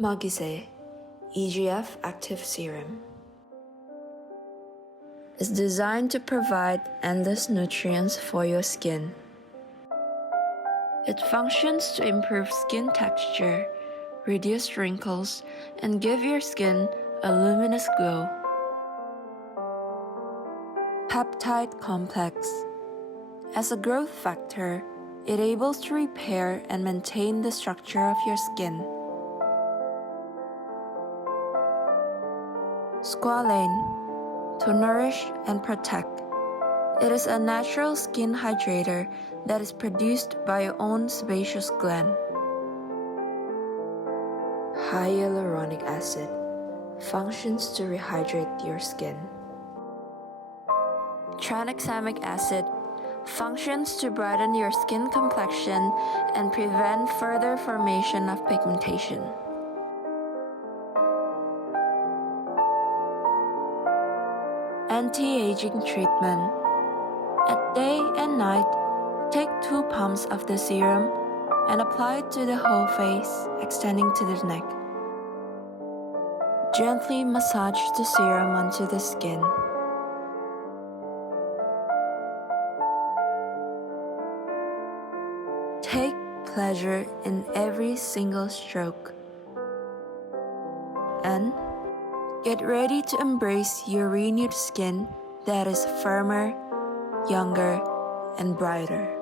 Magisé EGF Active Serum is designed to provide endless nutrients for your skin. It functions to improve skin texture, reduce wrinkles, and give your skin a luminous glow. Peptide complex. As a growth factor, it aims to repair and maintain the structure of your skin. Squalene, to nourish and protect. It is a natural skin hydrator that is produced by your own sebaceous gland. Hyaluronic acid functions to rehydrate your skin. Tranexamic acid functions to brighten your skin complexion and prevent further formation of pigmentation. Anti-aging treatment. At day and night, take 2 pumps of the serum and apply it to the whole face, extending to the neck. Gently massage the serum onto the skin. Take pleasure in every single stroke. And get ready to embrace your renewed skin that is firmer, younger, and brighter.